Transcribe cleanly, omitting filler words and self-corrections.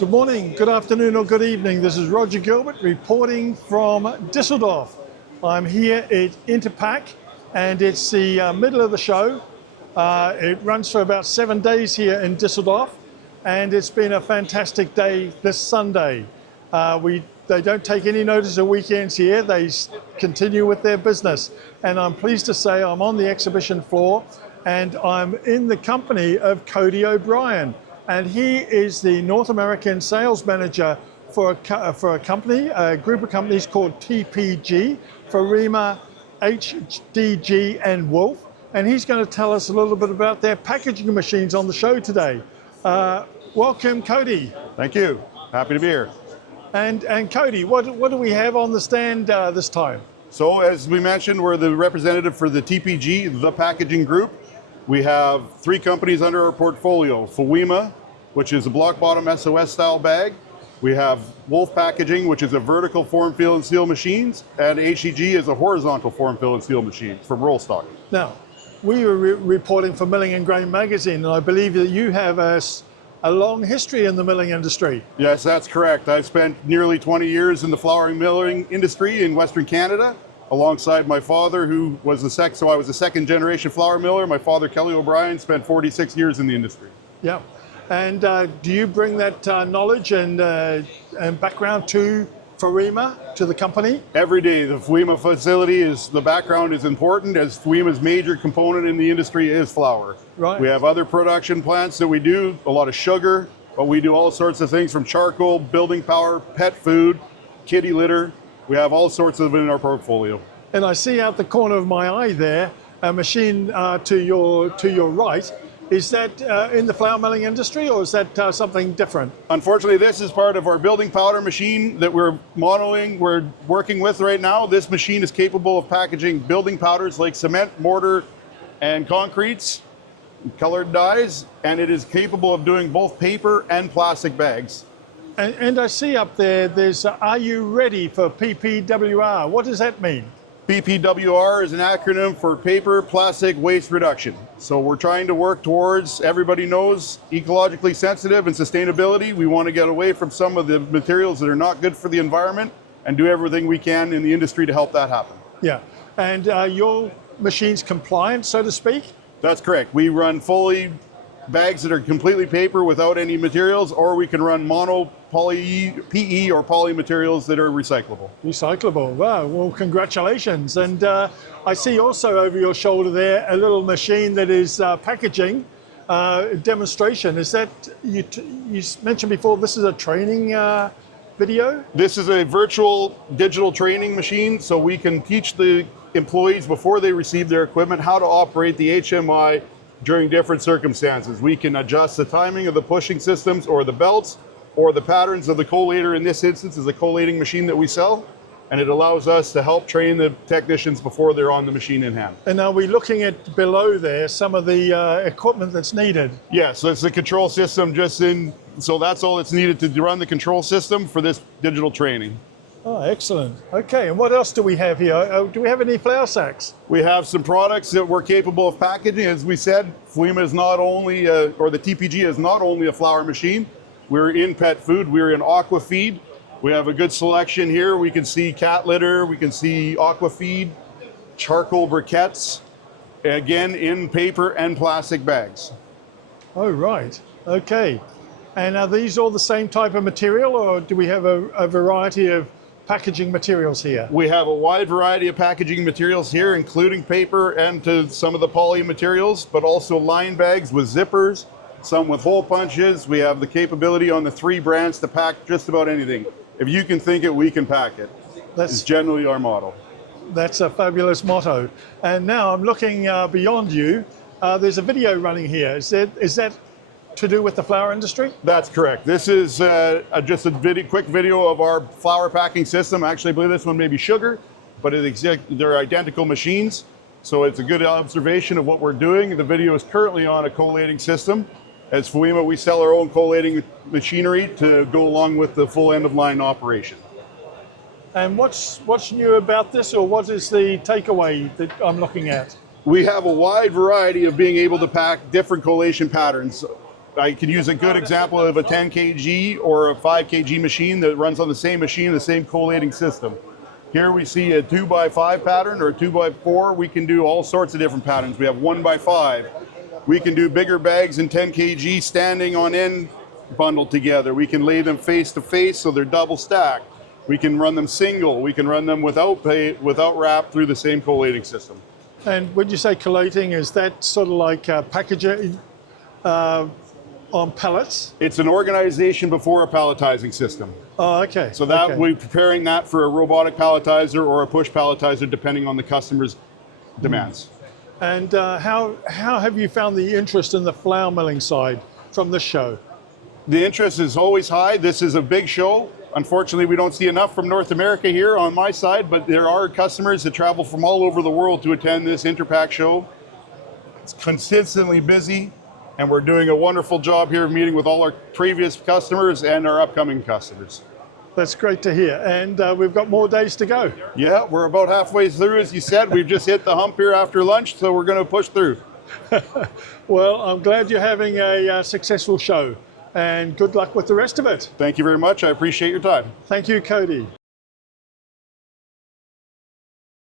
Good morning, good afternoon, or good evening. This is Roger Gilbert reporting from Düsseldorf. I'm here at Interpack and it's the middle of the show. It runs for about 7 days here in Düsseldorf and it's been a fantastic day this Sunday. They don't take any notice of weekends here. They continue with their business. And I'm pleased to say I'm on the exhibition floor and I'm in the company of Kody O'Brien. And he is the North American sales manager for a company, a group of companies called TPG, Farima, HDG, and Wolf. And he's going to tell us a little bit about their packaging machines on the show today. Welcome, Kody. Thank you. Happy to be here. And Kody, what do we have on the stand this time? So as we mentioned, we're the representative for the TPG, the packaging group. We have 3 companies under our portfolio. Farima, which is a block bottom SOS style bag. We have Wolf Packaging, which is a vertical form, fill, and seal machines. And HDG is a horizontal form, fill, and seal machine from roll stock. Now, we were reporting for Milling and Grain magazine, and I believe that you have a long history in the milling industry. Yes, that's correct. I've spent nearly 20 years in the flour and milling industry in Western Canada, alongside my father, who was so I was a second generation flour miller. My father, Kelly O'Brien, spent 46 years in the industry. Yeah. And do you bring that knowledge and background to Farima, to the company? Every day. The Farima facility the background is important, as Farima's major component in the industry is flour. Right. We have other production plants that we do, a lot of sugar, but we do all sorts of things from charcoal, building power, pet food, kitty litter. We have all sorts of it in our portfolio. And I see out the corner of my eye there, a machine to your right. Is that in the flour milling industry, or is that something different? Unfortunately, this is part of our building powder machine that we're working with right now. This machine is capable of packaging building powders like cement, mortar, and concretes, colored dyes, and it is capable of doing both paper and plastic bags. And I see up there's are you ready for PPWR? What does that mean? PPWR is an acronym for paper plastic waste reduction. So we're trying to work towards, everybody knows, ecologically sensitive and sustainability. We want to get away from some of the materials that are not good for the environment and do everything we can in the industry to help that happen. Yeah, and your machine's compliant, so to speak? That's correct. We run fully bags that are completely paper without any materials, or we can run mono, poly, PE, or poly materials that are recyclable. Recyclable, wow, well, congratulations. And I see also over your shoulder there a little machine that is packaging demonstration. Is that, you mentioned before, this is a training video? This is a virtual digital training machine, so we can teach the employees before they receive their equipment how to operate the HMI during different circumstances. We can adjust the timing of the pushing systems or the belts or the patterns of the collator. In this instance is a collating machine that we sell, and it allows us to help train the technicians before they're on the machine in hand. And are we looking at below there some of the equipment that's needed? Yes, so it's the control system so that's all that's needed to run the control system for this digital training. Oh, excellent. Okay, and what else do we have here? Do we have any flour sacks? We have some products that we're capable of packaging. As we said, Farima is not only, or the TPG is not only a flour machine. We're in pet food, we're in aqua feed. We have a good selection here. We can see cat litter, we can see aqua feed, charcoal briquettes, again in paper and plastic bags. Oh, right. Okay. And are these all the same type of material, or do we have a variety of packaging materials here? We have a wide variety of packaging materials here, including paper and to some of the poly materials, but also line bags with zippers, some with hole punches. We have the capability on the 3 brands to pack just about anything. If you can think it, we can pack it. That's generally our motto. That's a fabulous motto. And now I'm looking beyond you. There's a video running here. Is that to do with the flour industry? That's correct. This is just a quick video of our flour packing system. Actually, I believe this one may be sugar, but they're identical machines. So it's a good observation of what we're doing. The video is currently on a collating system. As Farima, we sell our own collating machinery to go along with the full end-of-line operation. And what's new about this, or what is the takeaway that I'm looking at? We have a wide variety of being able to pack different collation patterns. I can use a good example of a 10 kg or a 5 kg machine that runs on the same machine, the same collating system. Here we see a 2x5 pattern or a 2x4. We can do all sorts of different patterns. We have 1x5. We can do bigger bags in 10 kg standing on end bundled together. We can lay them face to face so they're double stacked. We can run them single. We can run them without wrap through the same collating system. And when you say collating, is that sort of like packaging on pallets? It's an organization before a palletizing system. Oh, okay. So that okay. we're preparing that for a robotic palletizer or a push palletizer, depending on the customer's demands. And how have you found the interest in the flour milling side from this show? The interest is always high. This is a big show. Unfortunately, we don't see enough from North America here on my side, but there are customers that travel from all over the world to attend this Interpack show. It's consistently busy, and we're doing a wonderful job here of meeting with all our previous customers and our upcoming customers. That's great to hear. And we've got more days to go. Yeah, we're about halfway through, as you said. We've just hit the hump here after lunch, so we're going to push through. Well, I'm glad you're having a successful show, and good luck with the rest of it. Thank you very much. I appreciate your time. Thank you, Kody.